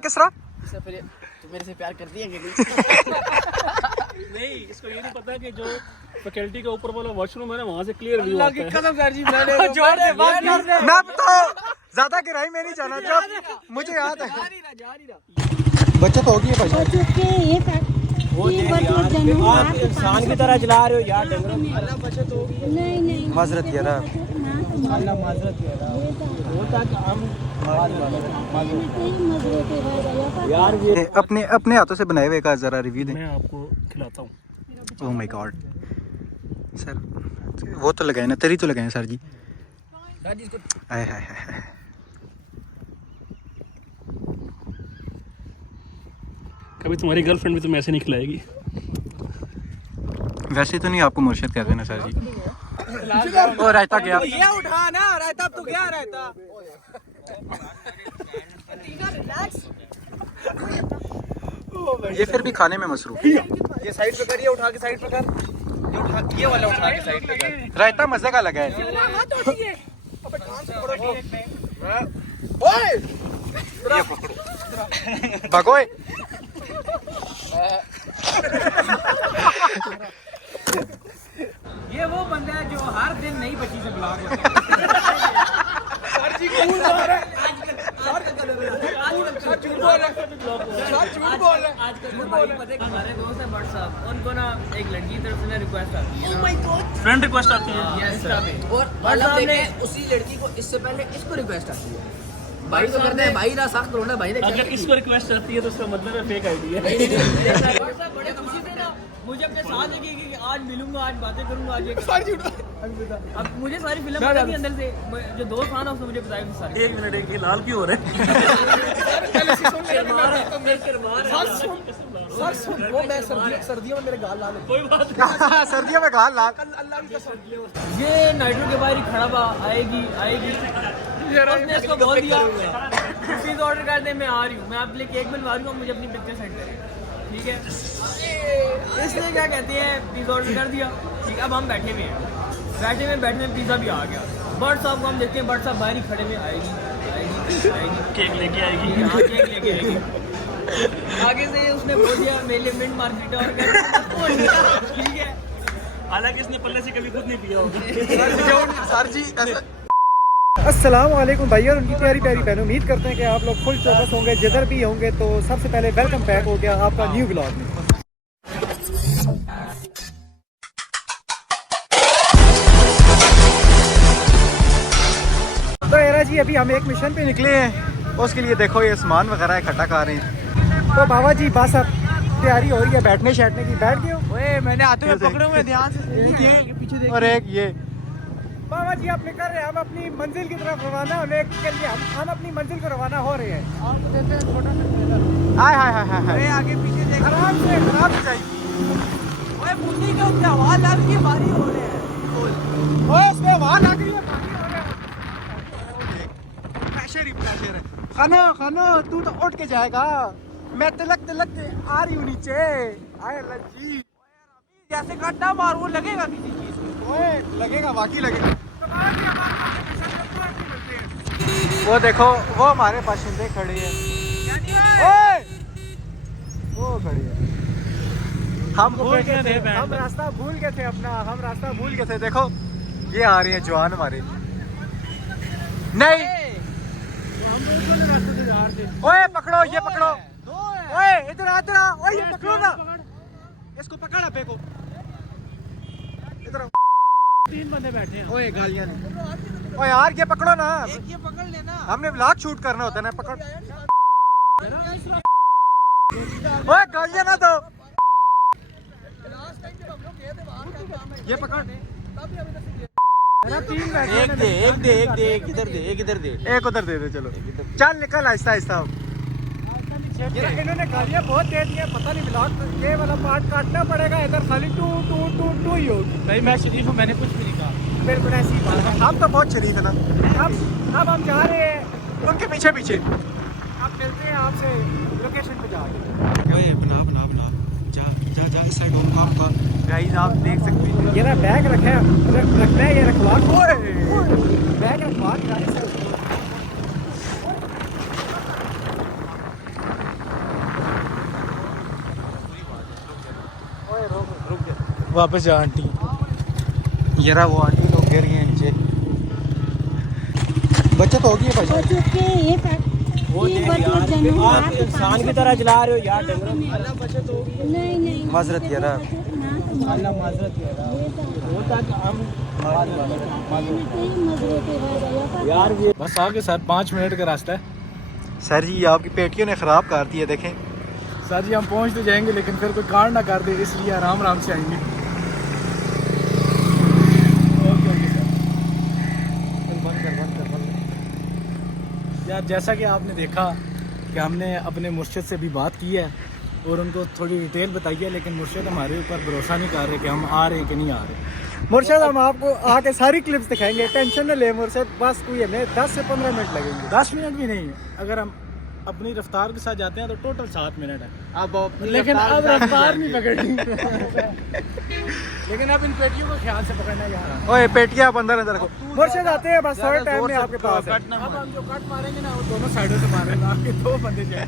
किस तरह? इससे पहले तू मेरे से प्यार करती है कि नहीं? नहीं, इसको ये नहीं पता कि जो फैकल्टी के ऊपर वाला वॉशरूम है ना, वहाँ से क्लियर व्यू आता है। कसम सर जी मैं तो ज्यादा गहराई में नहीं जाना, जब मुझे याद है बचत होगी है भाई। आप इंसान की तरह चला रहे हो यार डंगरों। नहीं माजरत यार, अल्लाह माजरत वो तक हम यार ये अपने अपने हाथों से बनाए हुए का जरा रिव्यू दें। मैं आपको खिलाता हूँ। ओह माय गॉड सर, वो तो लगाए ना, तरी तो लगाए सर जी। आय हाय हाय। कभी तुम्हारी गर्लफ्रेंड भी तुम्हें ऐसे नहीं खिलाएगी। वैसे तो नहीं, आपको मुर्शिद कर देना सर जी। और रायता गया, ये उठा ना रायता, अब तो क्या रायता। ये फिर भी खाने में मसरूफ। ये साइड पे कर, ये उठा के साइड पे कर, ये उठा, ये वाला उठा के साइड पे कर। रायता मजे का लगा है। ओए भगोए ये वो बंदा है जो हर दिन नई बच्ची से ब्लॉग करता है। सर जी कूल मार है। सर झूठ बोल रहा है। सर झूठ बोल रहा है। आजकल पता है हमारे दोस्त है व्हाट्सएप, उनको ना एक लड़की की तरफ से रिक्वेस्ट आती है। Oh my God. Friend request आती है। इंस्टा पे। और मतलब देखें उसी लड़की को इससे पहले इसको रिक्वेस्ट आती है। भाई तो करते हैं, भाई ना सख्त रोना, भाई ने अगर इसको रिक्वेस्ट आती है तो उसका मतलब है फेक आईडी है। व्हाट्सएप बड़े खुशी से ना मुझे अपने साथ लगी कि आज मिलूंगा, आज बातें करूंगा, आज ये अब मुझे सारी फिल्म पता थी अंदर से, जो दोस्त था ना उसने मुझे बताया कि सारी। एक मिनट, एक ये लाल क्यों हो रहा है? सर सुन, वो मैं सर्दियों में मेरे गाल लाल होते कोई बात नहीं। सर्दियों में गाल लाल। हैं। अल्लाह की कसम। ये नाइट्रो के बाहर ही खड़ा हुआ, आएगी आएगी। उसने इसको बोल दिया प्लीज ऑर्डर कर दे, मैं आ रही हूँ, मैं आपके लिए केक बनवा रही हूँ, मुझे अपनी पिक्चर सेंड करें, ठीक है। इसलिए क्या कहते हैं पिज़्ज़ा ऑर्डर कर दिया, ठीक है। अब हम बैठे हुए हैं, बैठे में पिज़्ज़ा भी आ गया। बर्ड साहब को हम देखते हैं, बर्ड साहब बाहर ही खड़े में, आएगी आएगी आएगी, केक लेके आएगी। हाँ केक लेके आएगी। आगे से उसने बोल दिया मेरे लिए मिंट मार्केट और ठीक है। हालांकि इसने पल्ले से कभी खुद नहीं पिया होगा। सर जी अस्सलाम वालेकुम भाई और उनकी प्यारी प्यारी बहनों, उम्मीद करते हैं कि आप लोग फुल चौकस होंगे, जिधर भी होंगे। तो सबसे पहले वेलकम बैक हो गया आपका न्यू ब्लॉग में। तो एरा जी अभी हम एक मिशन पे निकले हैं, उसके लिए देखो ये सामान वगैरह इकट्ठा कर रहे हैं। तो बाबा जी बस अब तैयारी हो रही है बैठने शैठने की, बैठ गए हो? ओए मैंने आते हुए पकड़े हुए ध्यान से पीछे देख। और एक ये बाबा जी आप निकल रहे हैं, हम अपनी मंजिल की तरफ रवाना होने के लिए हम अपनी मंजिल को रवाना हो रहे हैं। आपको देते हैं छोटा सा ट्रेलर। हाय हाय हाय हाय हाय। आगे पीछे देख, आराम से जाइए। ओए मुन्नी के ऊपर आवाज आ रही है, भारी हो रहे हैं। ओए उसमें आवाज आ गई है, पानी हो रहा है। प्रेशर ही प्रेशर है। खाना खाना तू तो उठ के जाएगा, मैं तिलक तिलक के आ रही हूँ नीचे। आए अल्लाह जी, जैसे कट्टा मार वो लगेगा किसी चीज में। ओए लगेगा, वाकई लगेगा। वो देखो वो हमारे बाशिंदे खड़े हैं। ओए वो खड़े हैं। हम भूल गए थे, हम रास्ता भूल गए थे अपना, हम रास्ता भूल गए थे। देखो ये आ रही है जवान हमारे। नहीं ओए पकड़ो, ये पकड़ो। ओए इधर आ, इधर आ। ओए ये पकड़ो ना, इसको पकड़ अपे को। इधर आओ। 3 बंदे बैठे हैं। ओए गालियां नहीं। ओए यार ये पकड़ो ना, एक ये पकड़ लेना। हमने व्लॉग शूट करना होता है ना। पकड़। ओए गालियां ना दो। ये पकड़। एक दे एक दे एक दे, एक इधर दे एक इधर दे। एक उधर दे दे, चलो चल निकल आहिस्ता आहिस्ता। इन्होंने गालियां बहुत दे दी है, पता नहीं ब्लॉग ये वाला पार्ट काटना पड़ेगा, इधर खाली टू टू टू टू ही होगी। भाई मैं शरीफ हूँ, मैंने कुछ भी नहीं कहा। बिल्कुल ऐसी बात है, हम तो बहुत शरीफ है ना। अब हम जा रहे हैं उनके पीछे पीछे। अब मिलते हैं आपसे लोकेशन पे जाके। ओए बना बना बना, जा जा जा इस साइड हो। आपका गाइस आप देख सकते हैं ये ना बैग रखा है, रखना है ये रखवा। बैग रखवा गाइस। वापस जा आंटी। ये रहा वो आंटी लोग गिर गए नीचे। बचत होगी है भाई। आप इंसान की तरह चला रहे हो यार। नहीं नहीं माजरत ये रहा। यार बस आगे सर 5 मिनट का रास्ता है। सर जी आपकी पेटियों ने ख़राब कर दी है देखें। सर जी हम पहुंच तो जाएंगे लेकिन फिर कोई कांड ना कर दे, इसलिए आराम आराम से आएंगे। Okay sir. बंद कर। यार जैसा कि आपने देखा कि हमने अपने मुर्शिद से भी बात की है और उनको थोड़ी डिटेल बताई है, लेकिन मुर्शिद हमारे ऊपर भरोसा नहीं कर रहे कि हम आ रहे हैं कि नहीं आ रहे। मुर्शिद हम आपको आके सारी क्लिप्स दिखाएंगे, टेंशन न ले मुर्शिद। बस कोई हमें 10 से 15 मिनट लगेंगे। 10 मिनट भी नहीं, अगर हम अपनी रफ्तार के साथ जाते हैं तो टोटल 7 मिनट है। अब लेकिन अब रफ्तार नहीं पकड़नी। लेकिन अब इन पेटियों को ख्याल से पकड़ना है यार। ओए पेटियां आप अंदर अंदर रखो। मुर्शिद आते हैं बस थोड़े टाइम में आपके पास है। अब हम जो कट मारेंगे ना वो दोनों साइडों से मारेंगे, आगे 2 बंदे जाए।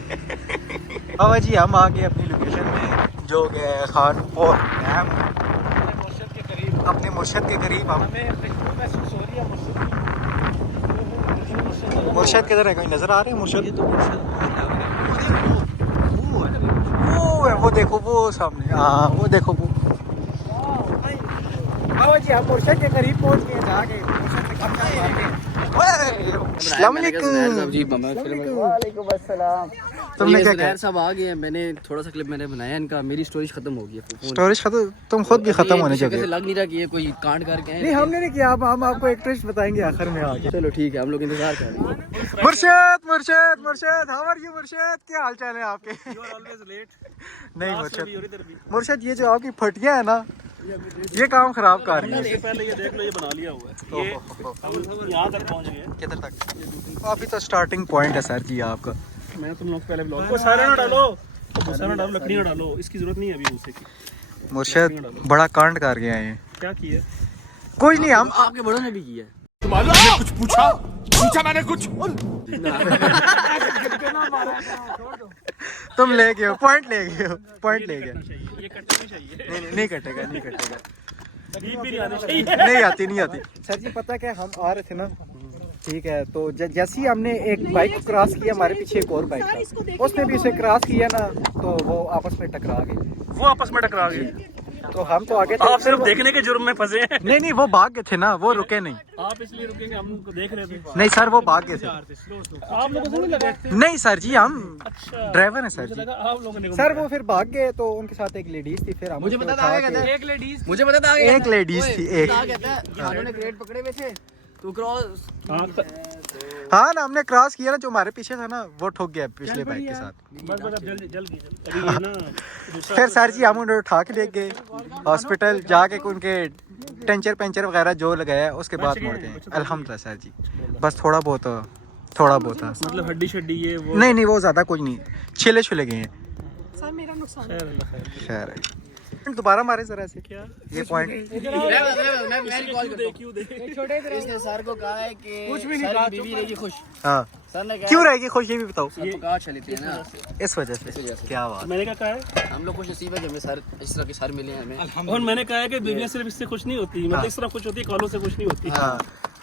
बाबा जी हम आ गए अपनी लोकेशन में जो कि खानपुर डैम, अपने मुर्शिद के करीब। हम मुर्शिद किधर है? कोई नजर आ रहे हैं मुर्शिद? वो देखो वो सामने। हाँ वो देखो वो। बाबा जी हम मुर्शिद के करीब पहुंच गए। जाके मुर्शिद से कम काम मारते हैं। अस्सलाम वालेकुम। तुमने क्या कहा? सब आ गए हैं। मैंने थोड़ा सा क्लिप मैंने बनाया इनका। मेरी स्टोरेज खत्म हो गई है। स्टोरेज खत्म? तुम खुद भी खत्म होने जगह चाहिए। लग नहीं रहा कि ये कोई कांड करके आए। नहीं हमने नहीं किया। हम आपको एक ट्विस्ट बताएंगे आखिर में आगे। चलो ठीक है, हम लोग इंतजार कर रहे हैं। मुर्शिद हाउ आर यू मुर्शिद? क्या हाल चाल है आपके? नहीं मुर्शिद ये जो आपकी फटियां है ना ये काम खराब कर रही है। पहले ये देख लो, ये बना लिया हुआ है। ये हम यहाँ तक पहुँच गए। किधर तक? अभी तो स्टार्टिंग पॉइंट है सर जी आपका। मैं तुम लोग पहले ब्लॉग को सारे ना डालो, सारा डालो, लकड़ी ना डालो, इसकी जरूरत नहीं है अभी उसे की। मुर्शिद बड़ा कांड कर गया है। क्या किया? कोई नहीं हम आपके बड़ों ने भी किया है। कुछ पूछा मैंने कुछ। तुम ले गए हो पॉइंट ले गए हो पॉइंट ले गए। ये कटना भी चाहिए। नहीं कटेगा तकलीफ भी नहीं आनी चाहिए। नहीं आती। सर जी पता क्या हम आ रहे थे ना, ठीक है, तो जैसे ही हमने एक बाइक को क्रॉस किया हमारे पीछे एक और बाइक था, उसने भी उसे क्रॉस किया ना तो वो आपस में टकरा गए। वो आपस में टकरा गए। तो हम तो आगे आप सिर्फ देखने के जुर्म में फंसे हैं। नहीं वो भाग गए थे ना, वो रुके नहीं। आप इसलिए रुके कि हम उनको देख रहे थे। नहीं सर वो भाग गए थे। आप लोगों से नहीं लगा? नहीं सर जी हम ड्राइवर हैं सर जी। लगा आप लोगों ने सर वो फिर भाग गए तो उनके साथ एक लेडीज थी। फिर हम मुझे पता था एक लेडीज थी एक। उन्होंने क्रेट पकड़े हुए थे तो क्रॉस। हाँ ना हमने क्रॉस किया ना, जो हमारे पीछे था ना वो ठोक गया पिछले बाइक के साथ। बस जल्दी फिर सर जी हम उन्हें उठा के ले गए हॉस्पिटल, जाके उनके पंचर वगैरह जो लगाया उसके बाद मुड़ गए। अल्हम्दुलिल्लाह सर जी बस थोड़ा बहुत मतलब हड्डी शड्डी ये वो नहीं वो ज्यादा कुछ नहीं, छिले गए हैं। सर मेरा नुकसान खैर है। दोबारा मारे जरा से क्या ये पॉइंट। इसने सर को कहा है कि कुछ भी नहीं, बीवी रहेगी खुश। हाँ सर ने क्यों रहेगी खुश ये भी बताओ। सर को कहा चली थी ना, इस वजह से क्या बात। मैंने क्या कहा है? हम लोग खुश नसीब है कि हमें सर इस तरह के सर मिले हैं हमें। और मैंने कहा है कि बीवियां सिर्फ इससे खुश नहीं होती, मतलब इस तरह खुश होती है, कॉलों से खुश नहीं होती। हाँ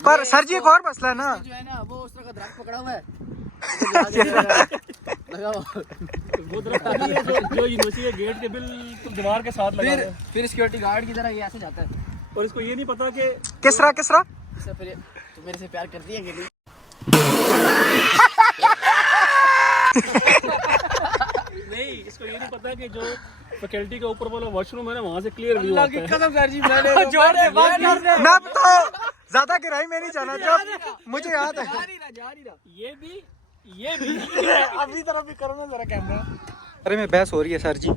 पर सर जी एक और मसला है ना, जो है ना वो उस तरह का दरख्त पकड़ा हुआ है लगा हुआ। वो दरख्त नहीं है जो यूनिवर्सिटी के गेट के बिल्कुल दीवार के साथ लगा हुआ है। फिर सिक्योरिटी गार्ड की तरह ये ऐसे जाता है और इसको ये नहीं पता कि किस तरह इससे फिर तो मेरे से प्यार करती है कि नहीं। नहीं, इसको ये नहीं पता कि जो फैकल्टी का ऊपर वाला वॉशरूम है ना वहाँ से क्लियर व्यू आता है। मैं बताओ ज्यादा गहराई में नहीं जाना, जब मुझे याद है ये भी अभी तरफ भी करो ना जरा कैमरा। अरे मैं बहस हो रही है सर जी,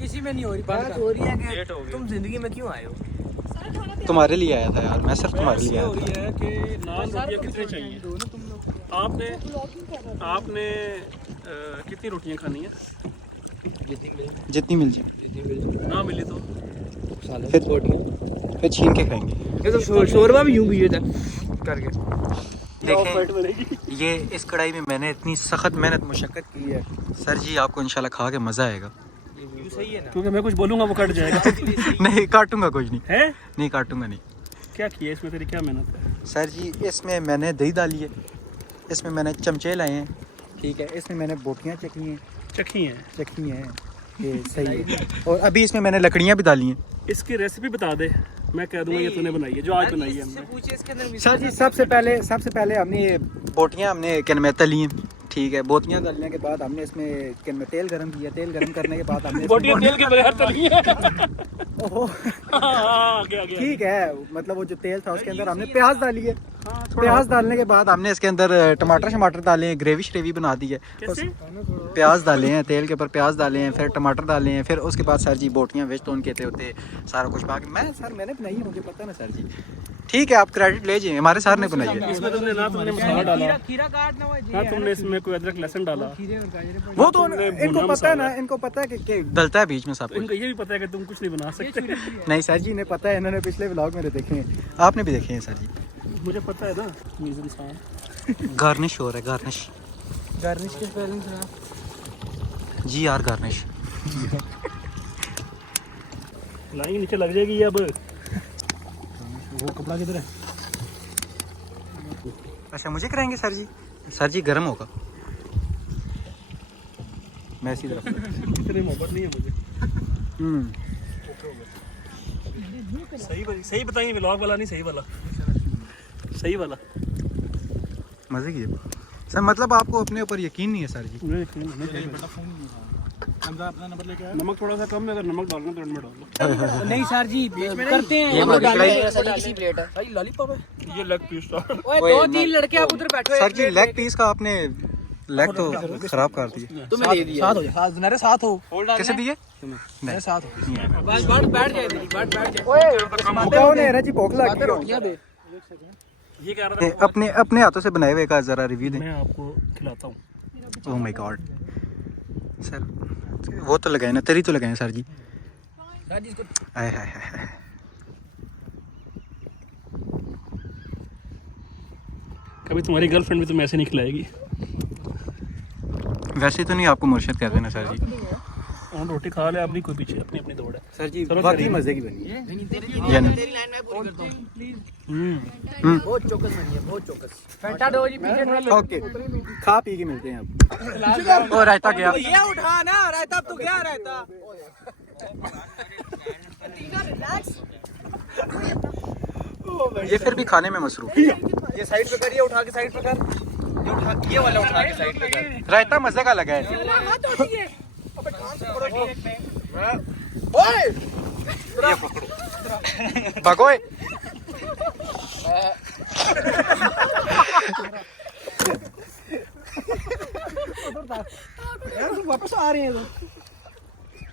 किसी में नहीं हो रही बात हो रही है कि तुम जिंदगी में क्यों आए हो। तुम्हारे लिए आया था यार, मैं सिर्फ तुम्हारे लिए आया हो था। रही है कि नान रोटियाँ कितने चाहिए आपने कितनी रोटियाँ खानी है? जितनी मिल जाए, ना मिले तो फिर छीन के खाएंगे। ये तो शोरबा भी यूं भी है करके। देखें ये इस कढ़ाई में मैंने इतनी सख्त मेहनत मुशक्कत की है सर जी, आपको इंशाल्लाह खा के मज़ा आएगा। क्योंकि मैं कुछ बोलूंगा वो कट जाएगा। नहीं काटूंगा कुछ नहीं, है नहीं काटूंगा नहीं। क्या किया इसमें, तेरी क्या मेहनत है? सर जी इसमें मैंने दही डाली है, इसमें मैंने चमचे लाए हैं, ठीक है, इसमें मैंने बोटियाँ चखी हैं ये सही है, और अभी इसमें मैंने लकड़ियाँ भी डाली हैं। इसकी रेसिपी बता दे, मैं कह दूंगा ये तूने बनाई है, जो आज बनाई है हमने। पूछिए इसके अंदर सर जी सबसे पहले हमने ये बोटियाँ हमने किन में तली हैं, ठीक है। बोटियाँ तलने के बाद हमने इसमें किन में तेल गरम किया, तेल गरम करने के बाद हमने बोटियां तेल के बगैर तली है। ओहो आगे आगे ठीक है, मतलब वो जो तेल था उसके अंदर हमने प्याज डाली है, प्याज डालने के बाद हमने इसके अंदर टमाटर डाले हैं, ग्रेवी बना दी है। प्याज डाले हैं, तेल के ऊपर प्याज डाले हैं, फिर टमाटर डाले हैं, फिर उसके बाद सर जी बोटियाँ वेज तो उनके होते सारा कुछ बाकी मैंने बनाई है, मुझे पता है ना सर जी, ठीक है आप क्रेडिट ले जाइए, हमारे सर ने बनाई है। इसमें तुमने ना तुमने मसाला डाला, खीरा काटना हुआ ना तुमने इसमें कोई अदरक लहसुन डाला, वो तो इनको पता है ना, इनको पता है कि डलता है बीच में सब कुछ। इनको ये भी पता है कि तुम कुछ नहीं बना सकते। नहीं सर जी ने पता है, इन्होंने पिछले व्लॉग मेरे देखे हैं, आपने भी देखे हैं सर जी। मुझे पता है ना, मीज़ इंसान। गार्निश हो रहा है, गार्निश के स्पेलिंग सुना। जी यार गार्निश लाइन नीचे लग जाएगी अब। वो कपड़ा किधर है? अच्छा मुझे कराएंगे सर जी? सर जी गर्म होगा, मैं इसी तरफ। इतनी मोहब्बत नहीं है मुझे। सही बताइए, व्लॉग वाला नहीं, सही वाला। मजे की सर, मतलब आपको अपने ऊपर यकीन नहीं है सर जी? नमक थोड़ा सा कम है, अगर नमक डालना तो में डाल लो। नहीं सर जी करते हैं ये वो डालेंगे। किसी प्लेट है भाई, लॉलीपॉप है ये लेग पीस था। ओए 2-3 लड़के आप उधर बैठो। सर जी लेग पीस का आपने लेग तो खराब कर दिया। तुम्हें दे दिया। साथ हो कैसे दिए? मेरे साथ हो। बस बैठ जाए दीदी, बैठ जाए। क्या होने है जी, भूख लग रोटियां दे। ये कह रहा था अपने हाथों से बनाए हुए का जरा रिव्यू दें। मैं आपको खिलाता हूँ। ओह माय गॉड सर, वो तो लगाए ना, तरी तो लगाए सर जी। आय हाय हाय। कभी तुम्हारी गर्लफ्रेंड भी तुम्हें ऐसे नहीं खिलाएगी। वैसे तो नहीं आपको मुर्शिद कहते ना सर जी। हम रोटी खा ले, अपनी कोई पीछे अपनी अपनी दौड़ है। सर जी चलो वाकई सर। मजे की बनी है। तेरी लाइन में पूरी करता हूं। बहुत चौकस बनी है, बहुत चौकस। फैंटा दो जी पीछे थोड़ा। ओके खा पी के मिलते हैं अब। और रायता गया, ये उठा ना रायता, तो क्या रायता? ये फिर भी खाने में मसरूफ है। ये साइड पे कर, ये उठा के साइड पे कर। ये उठा, ये वाला उठा के साइड पे कर। रायता मजे का लगा है। ओए भगोए यार तुम वापस आ रहे हैं तो।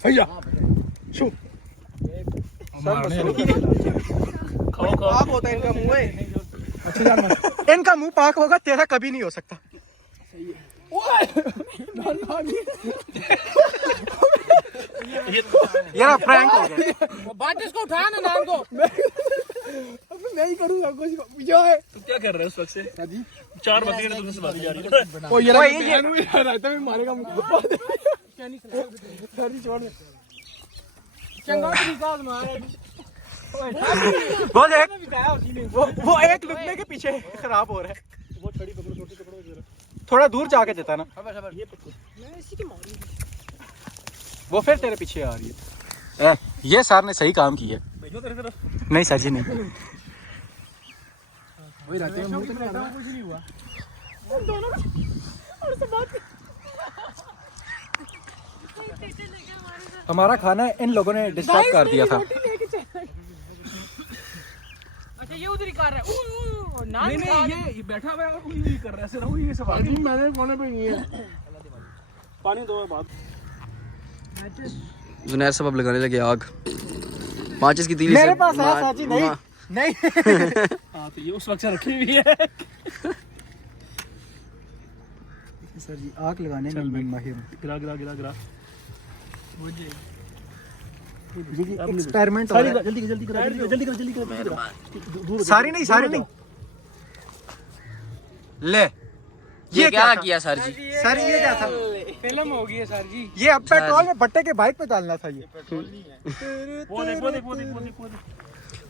भैया शू खाओ आप होता है इनका मुंह है। इनका मुंह पाक होगा, तेरा कभी नहीं हो सकता। यार प्रैंक हो गया। बात इसको उठा ना नाम को। मैं ही करूंगा कुछ जो है। तू क्या कर रहा है उस वक्त से? 4 बकरियां ने तुमसे बात जा रही है। ओ ये रायता में मारेगा मुझको। सर जी छोड़ दे। चंगा तरीका मार। वो एक लुकने के पीछे खराब हो रहा है। वो छड़ी पकड़ो, छोटी पकड़ो जरा। थोड़ा दूर जाके देता ना, ये पकड़ो। वो फिर तेरे पीछे आ रही है। ये सर ने सही काम किया। भेजो तेरे तरफ। नहीं सर जी नहीं। वही रहते हैं मुंह पे कुछ नहीं हुआ। दोनों और से बात। हमारा खाना इन लोगों ने डिस्टर्ब कर दिया था। अच्छा ये उधर ही कर रहा है। नहीं ये बैठा हुआ है और ये कर रहा है, ऐसे रहो, ये सब आगे मैंने कोने पे नहीं है। पानी दो बाद। जुनैर साहब अब लगाने लगे आग। माचिस की तीली मेरे पास है साची, नहीं नहीं। हाँ तो ये उस वक्त से रखी हुई है। सर जी आग लगाने में माहिर हूं। गिरा। एक्सपेरिमेंट हो रहा है। जल्दी करो। सारी नहीं ले। ये क्या किया सर जी? सर ये क्या था? फिल्म होगी है सर जी। ये अब पेट्रोल में भट्टे के बाइक पे डालना था ये। वो देख वो देख वो देख वो देख वो देख।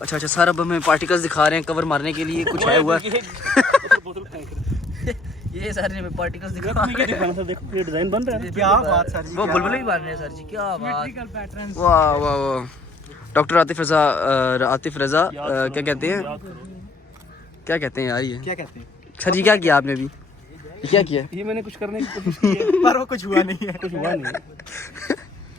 अच्छा अच्छा सर, अब हमें पार्टिकल्स दिखा रहे हैं कवर मारने के लिए, कुछ है हुआ बोतल फेंक रहे ये सर ने हमें पार्टिकल्स दिखा हैं। क्या दिखाना था, देखो ये डिजाइन बन रहा है ना। क्या बात सर जी, वो बुलबुले भी मार रहे हैं सर जी, क्या बात। वाह वाह वाह। डॉक्टर आतिफ रजा क्या कहते हैं, क्या कहते हैं यार ये, क्या कहते हैं सर जी क्या किया आपने अभी, क्या किया? ये मैंने कुछ करने की कोशिश की है पर वो कुछ हुआ नहीं है। कुछ हुआ नहीं।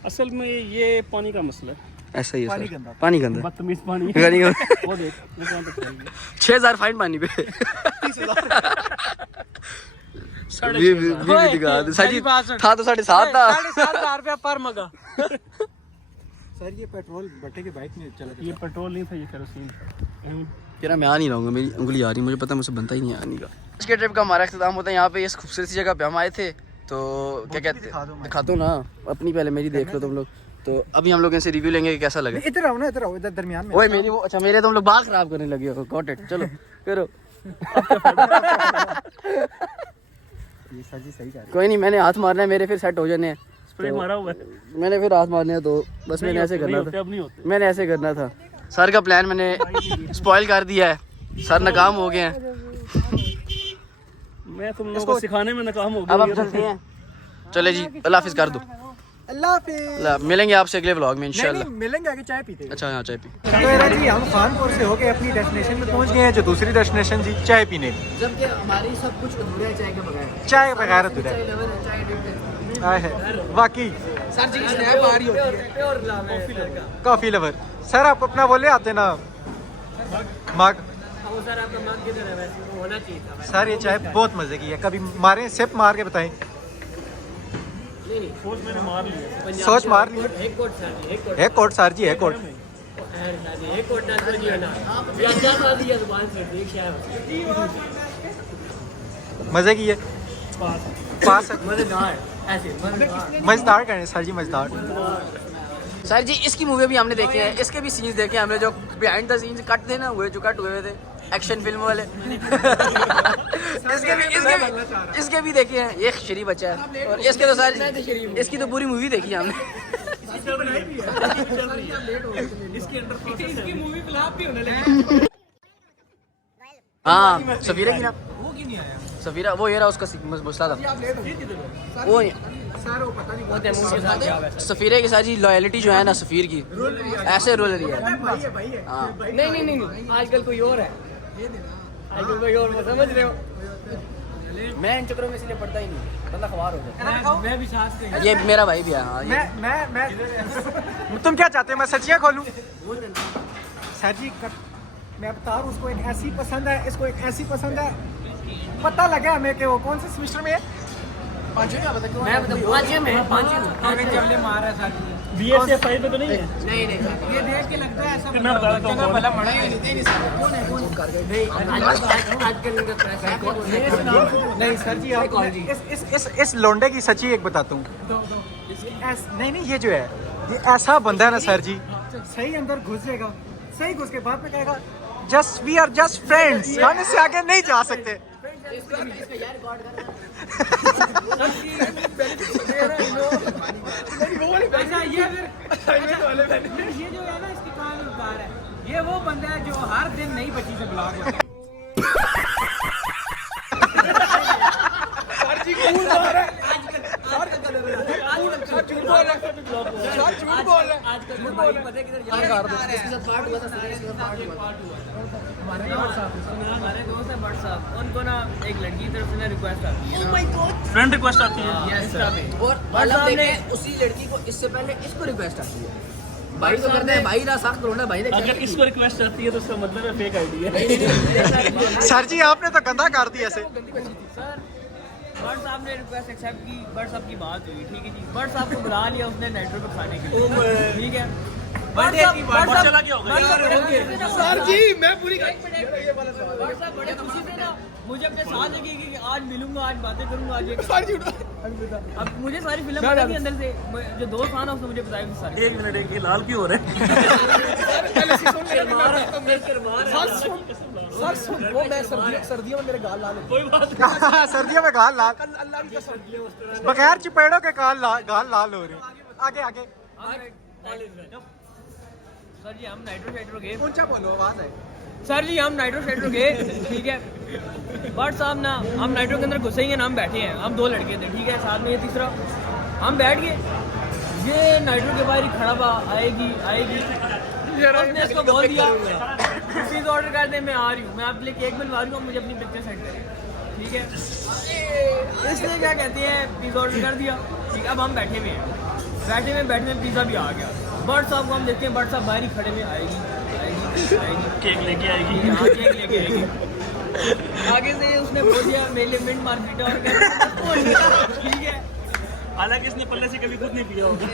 असल में ये पानी का मसला है, ऐसा ही है पानी सर, गंदा। पानी गंदा। बदतमीज पानी पानी है। गंदा। वो देख वो कहाँ तक चल गया। 6000 फाइन पानी पे। 30,000 भी दिखा दे सर जी, था तो 7.5 था। 7,500 रुपया पर मगा। सर ये पेट्रोल भट्टे के बाइक में चला ये पेट्रोल नहीं था, ये केरोसिन था। तेरा मैं आ नहीं रहा हूँ, मेरी उंगली आ रही, मुझे पता है मुझसे बनता ही नहीं आने का। आज के ट्रिप का हमारा इख्तिताम होता है यहाँ पे, इस खूबसूरत सी जगह पे हम आए थे। तो क्या कहते हैं, दिखाता हूँ ना अपनी, पहले मेरी देख लो तुम लोग। तो अभी हम लोग इनसे रिव्यू लेंगे कि कैसा लगे। इधर आओ ना, इधर आओ, इधर दरमियान में। ओए मेरी वो, अच्छा मेरे तुम लोग बाल खराब करने लगे हो। गॉट इट, चलो करो। ये सर जी सही कह रहे कोई नहीं, मैंने हाथ मारना है, मेरे फिर सेट हो जाने हैं। स्प्रे मारा हुआ है। मैंने फिर हाथ मारने हैं, तो बस मैंने ऐसे करना था, अब नहीं होते। मैंने ऐसे करना था। सर का प्लान मैंने स्पॉइल कर दिया है, सर नाकाम हो गए हैं। मैं तुम लोगों को सिखाने में नाकाम हो अब गया। आप चलते हैं, चले जी, अल्लाह हाफिज कर दो। अल्लाह हाफिज। मिलेंगे आपसे अगले व्लॉग में नहीं इंशाल्लाह। नहीं, मिलेंगे आगे चाय पीते हैं। अच्छा यहाँ चाय पी। तो एरा जी हम खानपुर से होके अपनी डेस्टिनेशन पे पहुंच गए हैं, जो दूसरी डेस्टिनेशन जी चाय पीने। जबकि हमारी सब कुछ अधूरा है चाय के बगैर। चाय के बगैर अधूरा है। चाय है वाकई। सर जी की स्नैप आ रही होती है। कॉफी लवर सर, आप अपना बोले आते ना मग। सर आपका मग किधर है, वैसे वो होना चाहिए था। सर ये चाय बहुत मजे की है, कभी मारे सिप मार के बताएं। सोच मैंने मार लिया। सोच मार ली। एक कोट सर जी, एक कोट। एक कोट सर जी, एक कोट। एक कोट ना सर जी है ना। या खा दिया दुकान से, एक शायद मजे की है, पास है। मजेदार ऐसे मजेदार। मजेदार करें सर जी, मजेदार। सर जी इसकी मूवी भी हमने देखे हैं, इसके भी सीन्स देखे हैं हमने, जो बिहाइंड द सीन्स कट थे ना, हुए जो कट हुए थे एक्शन फिल्म वाले। इसके भी देखे हैं। ये शरीफ बच्चा है, और इसके तो सर इसकी तो पूरी मूवी देखी है हमने। इसकी मूवी फ्लॉप भी होने लगी। हाँ सफीरा की ना, सफीरा वो ये रहा उसका मसला था वो। सफीरे के साथ जी लॉयलिटी जो है ना सफीर की, ऐसे रोल रही है। हाँ नहीं आजकल कोई और है, आजकल कोई और, समझ रहे हो। मैं इन चक्करों में इसलिए पढ़ता ही नहीं, बंदा खबार हो जाता मैं भी साथ में। है। ये मेरा भाई भी है। हाँ ये मैं तुम क्या चाहते हो, मैं सचिया खोलूं? सर जी मैं बता रहा हूँ, उसको एक ऐसी पसंद है, इसको एक ऐसी पसंद है। पता लगा हमें कि वो कौन से सेमेस्टर में है। मैं मतलब पांचवे में, पांचवे मार रहा है सर। BSF 5 पे तो नहीं है। नहीं ये देख के लगता है ऐसा मैं बता रहा हूँ भला मड़ा ही नहीं। आजकल इनका पैसा नहीं सर जी, आप इस लोंडे की सच्ची एक बताता हूँ। नहीं ये जो है, ये ऐसा बंदा है ना सर जी, सही अंदर घुस जाएगा, सही घुस के बाद में कहेगा just we are just friends, हम इससे आगे नहीं जा सकते। अच्छा ये जो है ना इसकी कहानी उतार है, ये वो बंदा है जो हर दिन नई बच्ची से ब्लॉग होता है। हमारे दोस्त है बट साहब, उनको ना एक लड़की की तरफ से ना रिक्वेस्ट आती है। फ्रेंड रिक्वेस्ट आती है। और उसी लड़की को इससे पहले इसको रिक्वेस्ट आती है। भाई तो करते हैं, भाई ना सख्त रोना, भाई ने अगर इसको रिक्वेस्ट आती है तो उसका मतलब है फेक आईडी है। सर जी आपने तो गंदा कर दिया ऐसे। सर बट साहब ने रिक्वेस्ट एक्सेप्ट की, बट साहब की बात हुई, ठीक है जी। बट साहब को बुला लिया उसने नाइट्रो पे खाने के लिए, ठीक है। चला गया होगा। सर जी मैं पूरी बट साहब बड़े खुशी से ना मुझे अपने साथ लगी कि आज मिलूंगा, आज बातें करूंगा, आज अब मुझे सारी फिल्म पता थी अंदर से, जो दोस्त था ना उसने मुझे बताया कि सारी। 1 मिनट, एक लाल क्यों हो रहे हैं? सर वो मैं सर्दियों में मेरे गाल लाल कोई बात नहीं। सर्दियों में गाल लाल, अल्लाह की कसम। बगैर चपेड़ों के गाल लाल हो रहे हैं। आगे आगे सर जी हम नाइट्रो शेट्रो गए। ऊंचा बोलो, आवाज है। सर जी हम नाइट्रो शेट्रो गए, ठीक है। बट साहब ना हम नाइट्रो के अंदर घुसे ही हैं ना, हम बैठे हैं, हम 2 लड़के थे, ठीक है, साथ में ये तीसरा। हम बैठ गए, ये नाइट्रो के बाहर ही खड़ा हुआ, आएगी आएगी। उसने इसको बोल दिया पिज़्ज़ा ऑर्डर कर दे, मैं आ रही हूँ, मैं आपके लिए केक बनवा रही हूँ, मुझे अपनी पिक्चर सेंड करें, ठीक है। इसलिए क्या कहते हैं पिज़्ज़ा ऑर्डर कर दिया, ठीक है। अब हम बैठे हुए हैं, बैठे में पिज़्ज़ा भी आ गया। बट साहब को हम देखते हैं, बट साहब बाहर ही खड़े में, आएगी केक लेके आएगी। हाँ केक लेके आएगी। आगे से उसने बोल दिया मेरे लिए मिंट मार्केट और ठीक है। हालांकि इसने पल्ले से कभी खुद नहीं पिया होगा।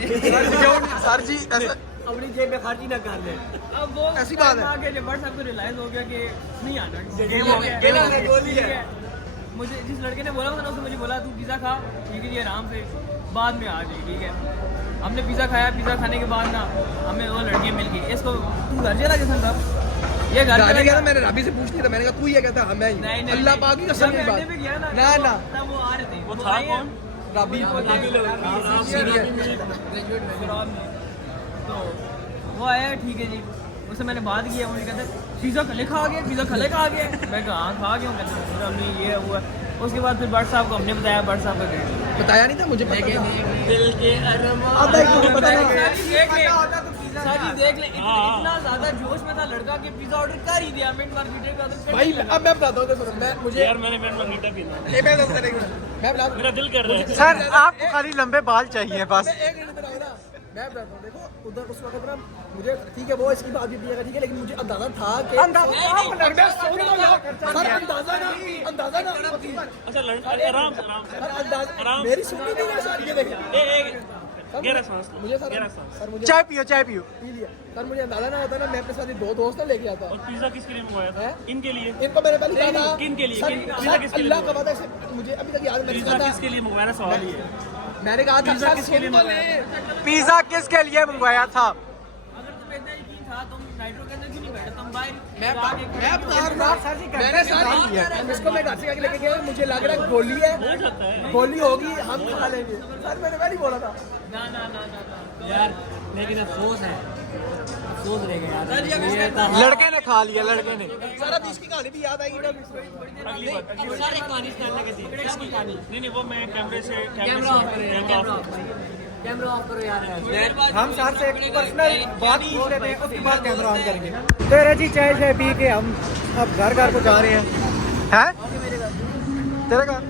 सर जी ऐसा अपनी जेब में खर्ची ना कर ले। अब वो ऐसी बात है। आगे जब बट साहब को रियलाइज हो गया कि नहीं आना, गेम हो गया, गेम हो गया। ठीक है। मुझे जिस लड़के ने बोला था ना, उसने मुझे बोला तू पिज़्ज़ा खा, ठीक है जी, आराम से बाद में आ जाए, ठीक है। हमने पिज़्ज़ा खाया, पिज़्ज़ा खाने के बाद ना हमें 2 लड़कियाँ मिल गई। इसको तू घर चला गया साहब, ये घर चला गया। मैंने राबी से पूछ लिया था, मैंने कहा तू ये कहता हाँ मैं ही। नहीं अल्लाह पाक की कसम की बात। पे गया ना ना ना तब वो आ रहे थे। वो था कौन? राबी तो वो आया, ठीक है जी, उससे मैंने बात किया, मुझे कहते पिज़्ज़ा खले खा गया, पिज़्ज़ा खले खा गया। मैं कहा हाँ खा गया हूँ, कहते हमने ये हुआ। उसके बाद फिर बट साहब को हमने बताया, बट साहब का गए बताया नहीं था मुझे, पता था। दिल के अरमान। अब भाई मुझे पता नहीं। सारी देख ले, इतना ज्यादा जोश में था लड़का कि पिज़्ज़ा ऑर्डर कर ही दिया, मिंट मार्केट का। भाई अब मैं बताता हूँ, देखो मैं मुझे यार मैंने मिंट मार्केटा पीना। मैं बता मेरा दिल कर रहा है। सर आपको खाली लंबे बाल चाहिए बस। एक मिनट बताओ ना, मैं बताता हूँ। देखो उधर उस वक्त ना मुझे ठीक है वो इसकी बात भी दिया, ठीक है, लेकिन मुझे अंदाजा था कि सर अंदाजा ना अच्छा आराम से आराम। मेरी सुननी नहीं है सर, ये देखिए गहरा सांस लो, मुझे गहरा सांस। सर मुझे चाय पियो, चाय पियो। पी लिया सर, मुझे अंदाजा ना होता ना मैं अपने साथ 2 दोस्त ना लेके आता। और पिज़्ज़ा किसके लिए मंगवाया था? इनके लिए। इनको मैंने पहले कहा था किन के लिए? सर, पिज़्ज़ा किसके लिए? अल्लाह का वादा है, मुझे अभी तक याद है, मैंने पिज़्ज़ा कहा किसके लिए मंगवाया था? सवाल ये है। था मैंने कहा था पिज़्ज़ा सर, किसके लिए सुन तो मंगवाया? ले। पिज़्ज़ा किसके लिए मंगवाया था? अगर तुम्हें इतना यकीन था, तुम नाइट्रो के अंदर क्यों नहीं बैठे, तुम बाहर मैं बता रहा हूँ, मैंने सर इसको मैं घर से लेके गया, मुझे लग रहा है गोली है, गोली होगी, हम खा लेंगे। सर मैंने पहले बोला था। ना ना ना ना ना यार लेकिन अफसोस है, अफसोस रह गया यार। लड़के ने खा लिया, लड़के ने। सर अब इसकी कहानी भी याद आएगी ना। अगली बार सारी कहानी करने के थी। इसकी कहानी नहीं वो मैं कैमरा ऑफ करो यार। हम सर से एक पर्सनल बात पूछ लेते हैं, उसके बाद कैमरा ऑन करेंगे। तेरे जी चाय चाय पी के हम अब घर को जा रहे हैं। हैं? तेरे घर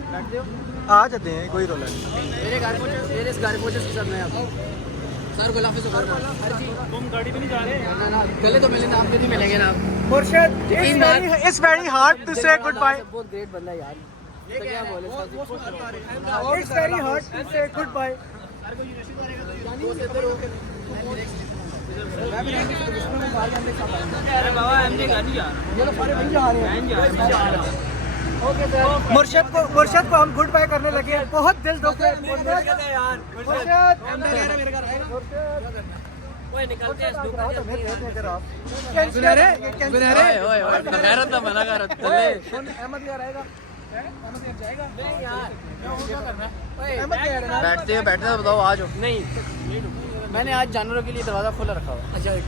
आ जाते हैं, कोई रोला नहीं। मेरे घर पहुंचे उसके साथ मैं आता सर गुलाफी से तुम गाड़ी पे नहीं जा रहे? ना गले तो मिले ना, आप भी मिलेंगे ना। मुर्शिद, it's very hard to say goodbye. बहुत ग्रेट बंदा है यार, तो क्या बोले It's very hard to say goodbye. अरे बाबा एमजे घर नहीं जा रहा, ये लोग सारे वहीं जा रहे हैं। मुर्शिद को हम गुड बाय करने लगे हैं। बहुत दिल दुख है मुर्शिद। ओए निकलते हैं गैरत था मना कर अहमद यार आएगा, नहीं यार अहमद यार आएगा। बैठते हो बताओ आ जाओ। नहीं मैंने आज जानवरों के लिए दरवाजा खोला रखा हुआ। अच्छा ये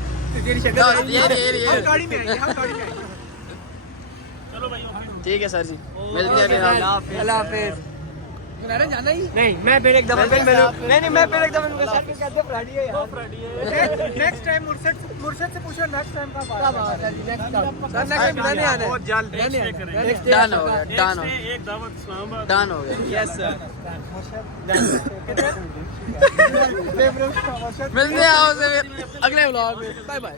गाड़ी में आएंगे, हम गाड़ी में आएंगे। चलो भाई ठीक है सर जी, मिलते हैं फिर। अल्लाह हाफिज। जाना ही नहीं मैं फिर एक दफा नहीं मैं फिर एक दफा उनके साथ कहते हैं फ्राइडे है यार। नेक्स्ट टाइम मुर्शिद से पूछो, नेक्स्ट टाइम का बात है। सर नेक्स्ट टाइम बनाने आना है। बहुत जल्द डन हो गया, डन हो एक दावत इस्लामाबाद। डन हो गया। Yes sir. मिलते हैं आपसे अगले व्लॉग में। Bye bye.